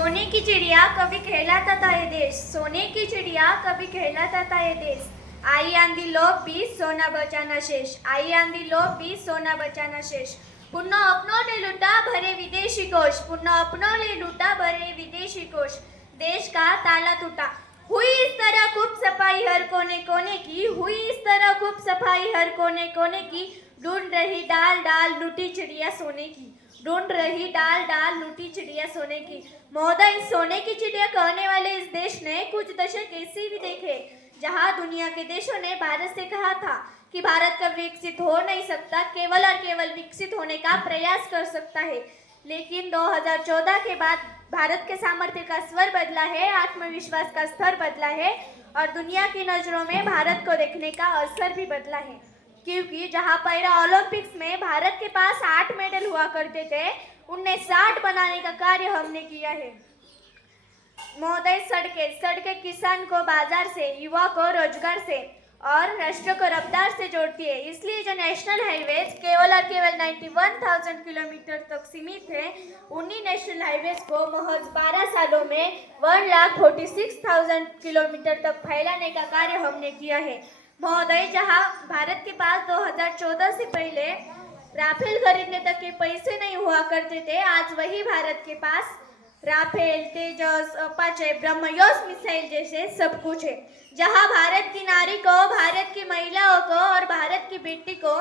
सोने की चिड़िया कभी कहलाता था ये देश, सोने की चिड़िया कभी कहलाता था ये देश। आई आंधी लो बीस सोना बचाना शेष, आई आंधी लो बीस सोना बचाना शेष। पुनः अपनों ने लूटा भरे विदेशी कोष, पुनः अपनों ने लूटा भरे विदेशी कोष। देश का ताला टूटा, हुई इस तरह खूब सफाई हर कोने कोने की, हुई इस तरह खूब सफाई हर कोने कोने की। ढूंढ रही डाल डाल लूटी चिड़िया सोने की, ढूंढ रही डाल डाल लूटी चिड़िया सोने की। महोदय, सोने की चिड़िया कहने वाले इस देश ने कुछ दशक ऐसे भी देखे जहां दुनिया के देशों ने भारत से कहा था कि भारत कभी विकसित हो नहीं सकता, केवल और केवल विकसित होने का प्रयास कर सकता है। लेकिन 2014 के बाद भारत के सामर्थ्य का स्वर बदला है, आत्मविश्वास का स्तर बदला है और दुनिया की नजरों में भारत को देखने का अवसर भी बदला है। क्योंकि जहां पैरा ओलंपिक्स में भारत के पास 8 मेडल हुआ करते थे, उन्हें 60 बनाने का कार्य हमने किया है। महोदय, सड़कें किसान को बाजार से, युवा को रोजगार से और राष्ट्र को रफ्तार से जोड़ती है। इसलिए जो नेशनल हाईवेज केवल और केवल 91,000 किलोमीटर तक सीमित है, उन्हीं नेशनल हाईवेज को महज 12 सालों में 1,46,000 किलोमीटर तक फैलाने का कार्य हमने किया है। महोदय, जहां भारत के पास 2014 से पहले राफेल खरीदने तक के पैसे नहीं हुआ करते थे, आज वही भारत के पास राफेल, तेजस, अपाचे, ब्रह्मोस मिसाइल जैसे सब कुछ है। जहां भारत की नारी को, भारत की महिलाओं को और भारत की बेटी को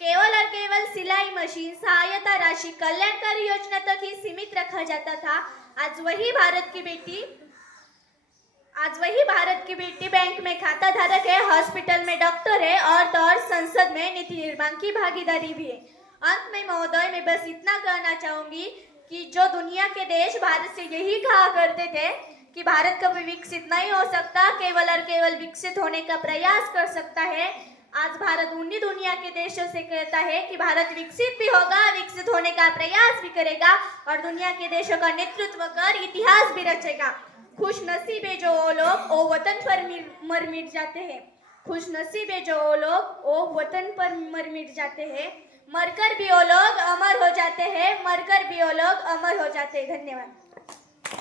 केवल और केवल सिलाई मशीन, सहायता राशि, कल्याणकारी योजना तक ही सीमित रखा जाता था, आज वही भारत की बेटी बैंक में खाता धारक है, हॉस्पिटल में डॉक्टर है और तो और संसद में नीति निर्माण की भागीदारी भी है। अंत में महोदय, मैं बस इतना कहना चाहूंगी कि जो दुनिया के देश भारत से यही कहा करते थे कि भारत कभी विकसित नहीं हो सकता, केवल और केवल विकसित होने का प्रयास कर सकता है, आज भारत उन्हीं दुनिया के देशों से कहता है कि भारत विकसित भी होगा, विकसित होने का प्रयास भी करेगा और दुनिया के देशों का नेतृत्व कर इतिहास भी रचेगा। खुश नसीब है जो वो लोग वो वतन पर मर मिट जाते हैं, खुश नसीब है जो वो लोग वो वतन पर मर मिट जाते हैं, मरकर भी वो लोग अमर हो जाते हैं, मरकर भी वो लोग अमर हो जाते हैं। धन्यवाद।